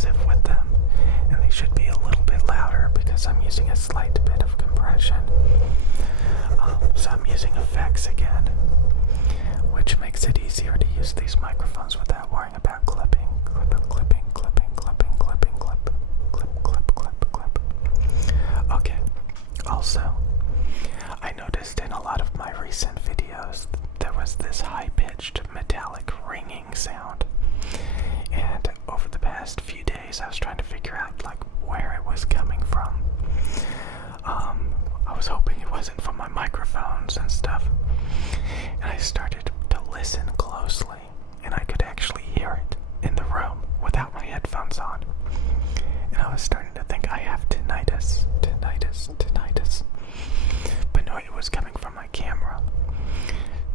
aggressive with them, and they should be a little bit louder because I'm using a slight bit of compression. So I'm using effects again, which makes it easier to use these microphones without worrying about clipping. Okay, also, I noticed in a lot of my recent videos there was this high-pitched metallic ringing sound, and over the past few days I was trying to figure out like where it was coming from. I was hoping it wasn't from my microphones and stuff, and I started to listen closely, and I could actually hear it in the room without my headphones on. And I was starting to think I have tinnitus. But no, it was coming from my camera.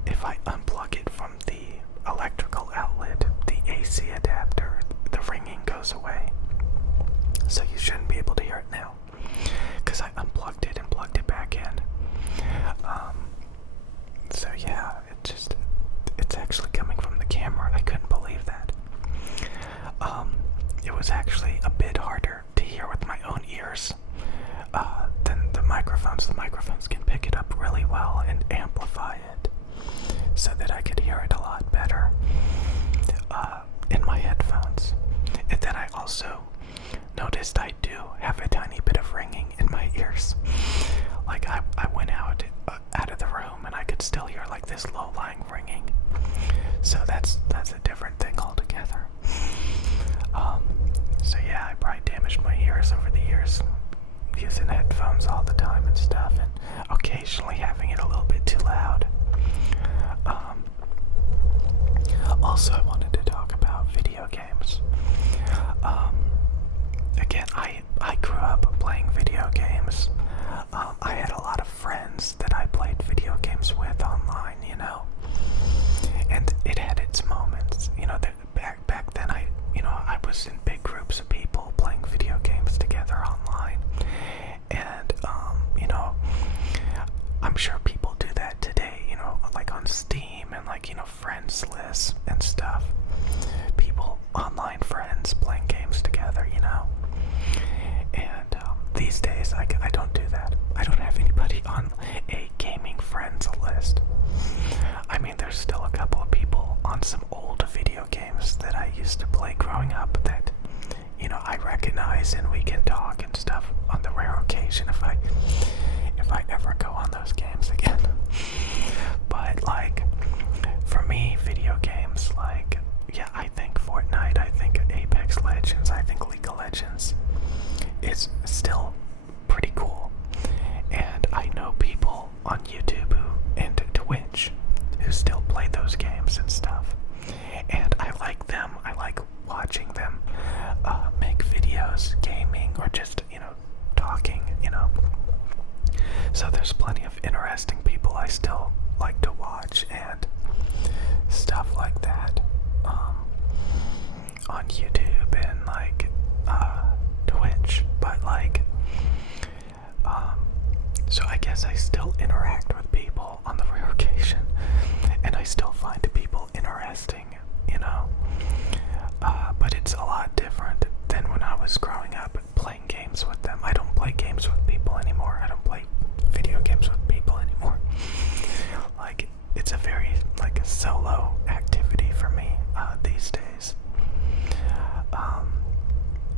If I unplug it from the electrical outlet, the AC adapter, the ringing goes away. So you shouldn't be able to hear it now, because I unplugged it and plugged it back in. So yeah, it's actually coming from the camera. I couldn't believe that. It was actually a bit harder to hear with my own ears than the microphones. The microphones can pick it up really well and amplify it so that I could hear it a lot better in my headphones. And then I also noticed I do have a tiny bit of ringing in my ears. Like I went out of the room and I could still hear like this low-lying ringing. So that's a different thing altogether. So yeah, I probably damaged my ears over the years, using headphones all the time and stuff, and occasionally having it a little bit too loud. Also, I wanted to talk about video games. Again, I grew up playing video games. I had a lot of friends that I played video games with online, you know, and it had its moments. You know, back then I was in big groups of people playing video games together online, and I'm sure people do that today, you know, like on Steam and like, you know, friends lists and stuff. People, online friends playing games together, you know. And these days I don't do that. I don't have anybody on a gaming friends list. I mean, there's still a couple of people on some old video games that I used to play growing up that, you know, I recognize and we can talk and stuff on the rare occasion if I ever go on those games again. But like, for me, video games, like, yeah, I think Fortnite, I think Apex Legends, I think League of Legends is still pretty cool. And I know people on YouTube and Twitch who still play those games and stuff. And I like them. I like watching them make videos, gaming, or just, you know, talking, you know. So there's plenty of interesting people I still like to watch and stuff like that on YouTube and like Twitch. But like, so I guess I still interact with people on the rare occasion, and I still find people interesting, you know. But it's a lot different than when I was growing up playing games with them. I don't play games with people anymore. I don't play video games with people anymore. Like, it's a very, like, a solo activity for me these days.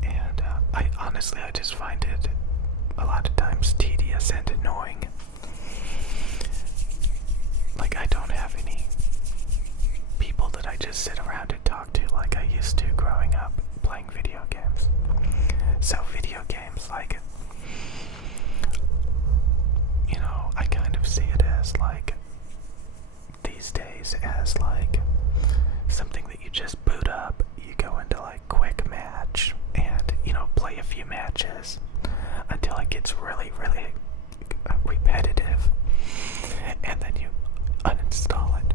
And I honestly just find it a lot of times tedious and annoying. Like, I don't have any people that I just sit around and talk to like I used to growing up playing video games. So video games, like, you know, I kind of see it as like, these days, as like something that you just boot up, you go into like quick match and, you know, play a few matches until it gets really repetitive, and then you uninstall it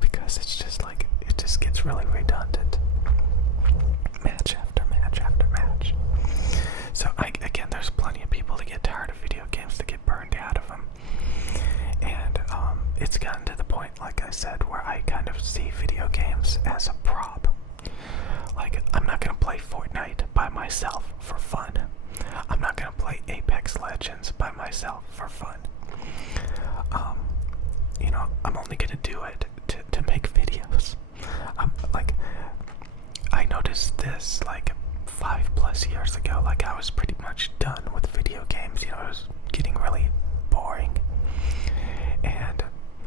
because it's just like, it just gets really redundant, match after match after match. So again, there's plenty of people that get tired of video games, that get burned out of them, and it's gotten to the point, like I said, where I kind of see video games as a prop. Like, I'm not gonna play Fortnite by 6 years ago, like I was pretty much done with video games. It was getting really boring. And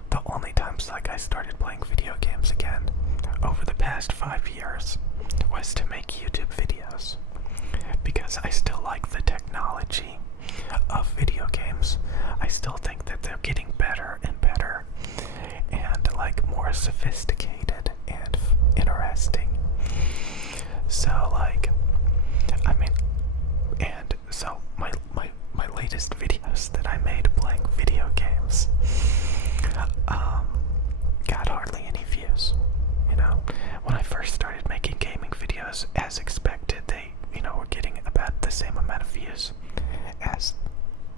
the only times like I started playing video games again over the past 5 years was to make YouTube videos, because I still like the technology of video games. I still think that they're getting better and better, and like more sophisticated and interesting. So like, I mean, and so my latest videos that I made playing video games got hardly any views. When I first started making gaming videos, as expected, they were getting about the same amount of views as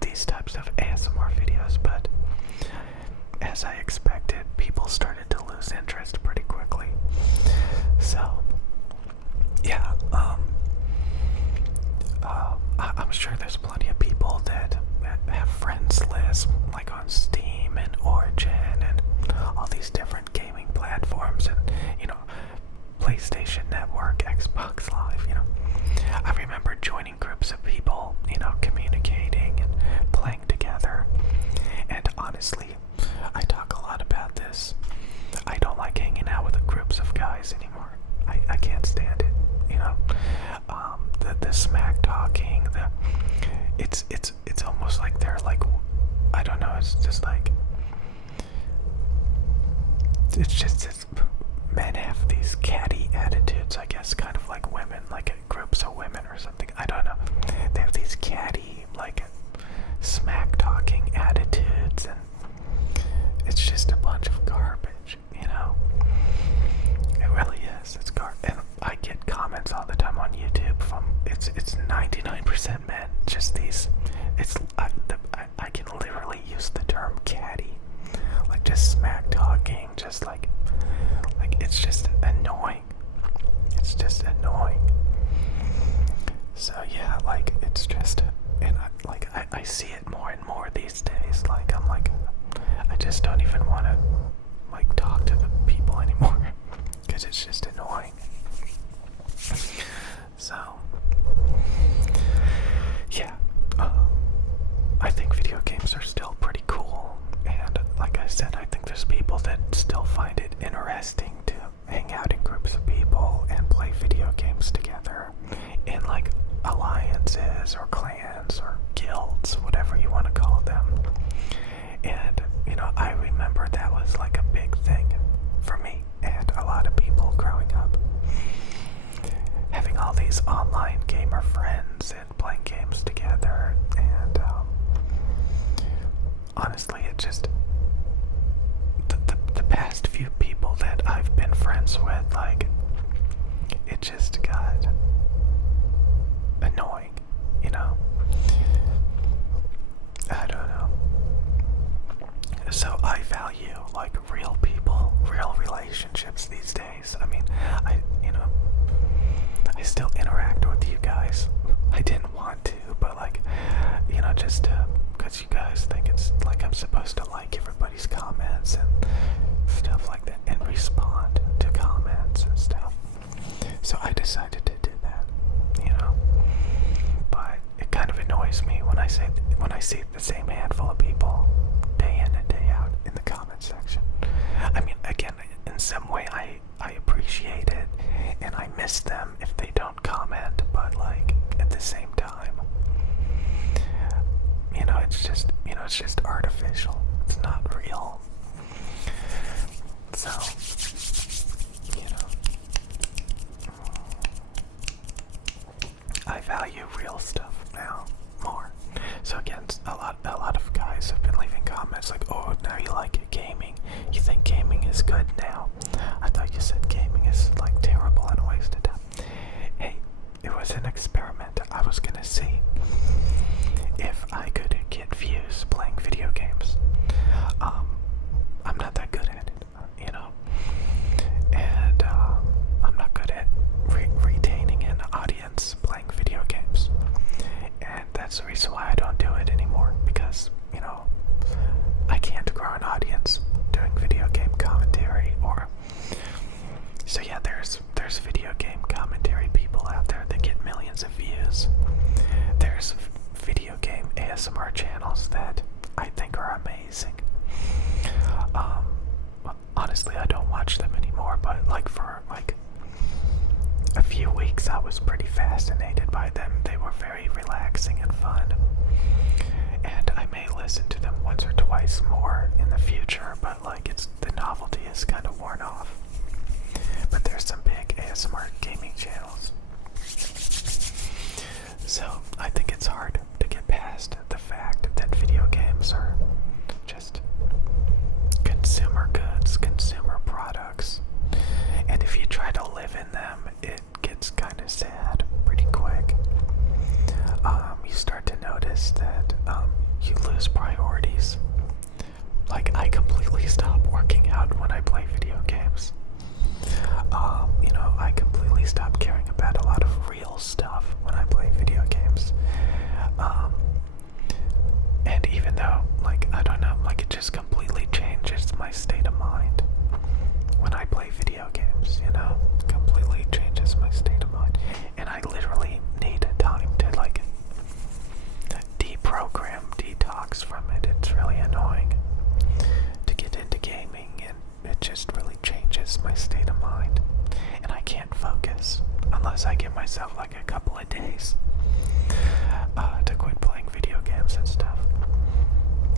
these types of ASMR videos, but as I expected, people started to lose interest pretty quickly. So yeah, I'm sure there's plenty of people that have friends lists like on Steam and Origin and all these different gaming platforms, and PlayStation Network, Xbox Live. I remember joining groups of people, communicating and playing together. And honestly, I talk a lot about this. I don't like hanging out with groups of guys anymore. I can't stand it. The smack talking, it's almost like they're like, I don't know, it's just like, men have these catty attitudes, I guess, kind of like women, like groups of women or something. I don't know. They have these catty, like, smack talking attitudes, and it's just a bunch of garbage, It really is. It's garbage. And I get comments all the time on YouTube from, it's 99% men, just these, I can literally use the term catty, like just smack talking, just like it's just annoying. It's just annoying. So yeah, like it's just, and I see it more and more these days. Like I'm like, I just don't even want to like talk to the people anymore because it's just annoying. So yeah, I think video games are still pretty cool, and like I said, I think there's people that still find it interesting to hang out in groups of people and play video games together in like alliances or clans or guilds, whatever you want to call them. And I remember that was like a big thing for me and a lot of people growing up, having all these online gamer friends and playing games together. And honestly, it just, the past few people that I've been friends with, like, it just got annoying, I don't know. So I value like real people, real relationships these days. I mean, I still interact with you guys. I didn't want to, but like, just because you guys think it's like I'm supposed to like everybody's comments and stuff like that and respond to comments and stuff. So I decided to do that, But it kind of annoys me when I see the same handful of people day in and day out in the comment section. I mean, again, in some way I appreciate it and I miss them if they don't comment, but like at the same time, it's just artificial. It's not real. So, I value real stuff now more. So again, a lot of guys have been leaving comments like, "Oh, now you like gaming. You think gaming is good now? I thought you said gaming is like terrible and a waste of time." Hey, it was an experiment. I was gonna see if I could get views playing video games. I'm not that good at it, and I'm not good at retaining an audience playing video games. And that's the reason why I don't do it anymore, because, I can't grow an audience doing video game commentary. So yeah, there's video game commentary people out there that get millions of views ASMR channels that I think are amazing. Honestly, I don't watch them anymore, but like for like a few weeks I was pretty fascinated by them. They were very relaxing and fun. And I may listen to them once or twice more in the future, but like the novelty is kind of worn off. But there's some big ASMR gaming channels. So I think it's hard to get past the fact that video games are just consumer goods, consumer products. And if you try to live in them, it gets kind of sad pretty quick. You start to notice that you lose priorities. Like, I completely stop working out when I play video games. I completely stop caring about a lot of real stuff when I play video games. And even though, like, I don't know, like, it just completely changes my state of mind when I play video games, completely changes my state of mind. And I literally need time to, like, deprogram, detox from it. It's really annoying to get into gaming, and it just really changes my state of mind. And I can't focus unless I give myself like a couple of days to quit playing video games and stuff.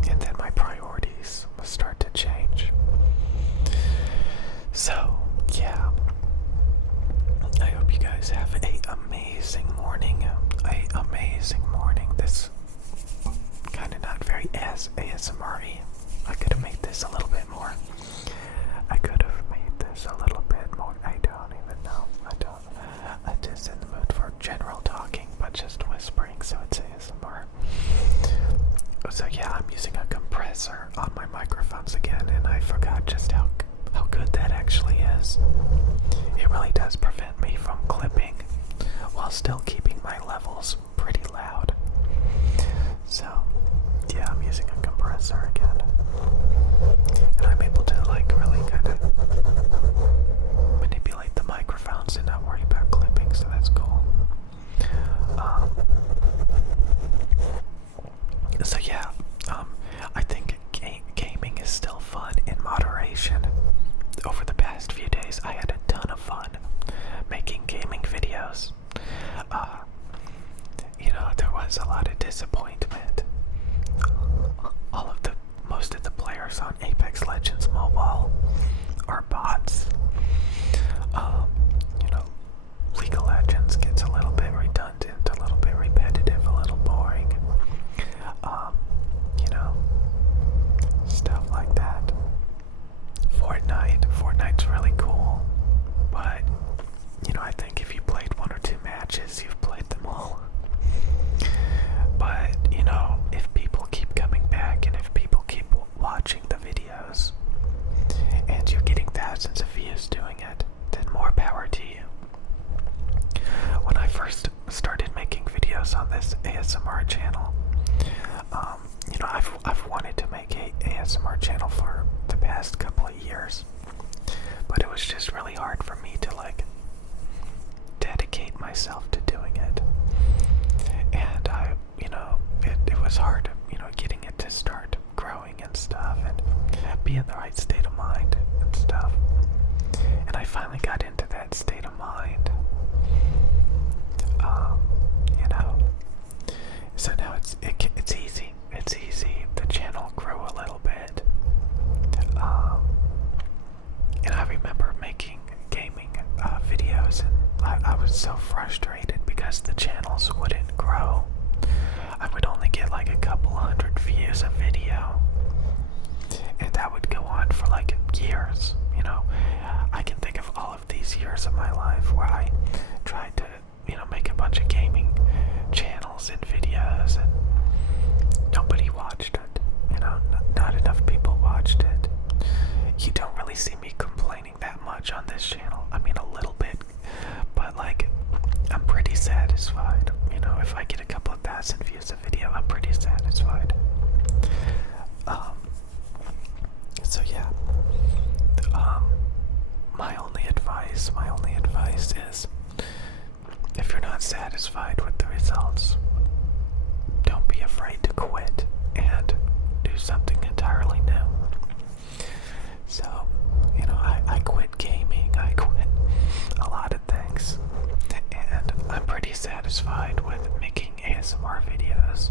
And then my priorities will start to change. So, yeah. I hope you guys have an amazing morning. This kind of not very ASMR-y. I could have made this a little bit more. I don't even know. I'm just in the mood for general talking, but just whispering, so it's ASMR. So yeah, I'm using a compressor on my microphones again, and I forgot just how good that actually is. It really does prevent me from clipping while still keeping my levels pretty loud. So yeah, I'm using a compressor again, and I'm able to like really kind of manipulate the microphones and not worry about clipping, so that's cool. So yeah, I think gaming is still fun in moderation. Over the past few days, I had a ton of fun making gaming videos. There was a lot of disappointment. Most of the players on Apex Legends Mobile are bots. League of Legends gets a little bit redundant, a little bit repetitive, a little boring. Stuff like that. Fortnite's really cool, but I think if you played one or two matches, you've played them all. But if people keep coming back and if people keep watching the videos and you're getting thousands of views doing it, then more power to you. When I first started making videos on this ASMR channel, I've wanted to make a ASMR channel for the past couple of years, but it was just really hard for me to like dedicate myself to doing it. And it was hard, getting it to start growing and stuff and be in the right state of mind and stuff. And I finally got into that state of mind. So now it's easy. It's easy. The channel grew a little bit. And I remember making gaming videos, and I was so frustrated because the channels wouldn't grow. I would only get like a couple hundred views a video, and that would go on for like years. I can think of all of these years of my life where I tried to make a bunch of gaming channels and videos, and nobody watched it. Not enough people watched it. You don't really see me complaining that much on this channel. I mean, a little bit, but like, I'm pretty satisfied. If I get a couple of thousand views a video, I'm pretty satisfied. So yeah. My only advice is, if you're not satisfied with the results, don't be be afraid to quit and do something entirely new. So, you know, I quit gaming, I quit a lot of things, and I'm pretty satisfied with making ASMR videos.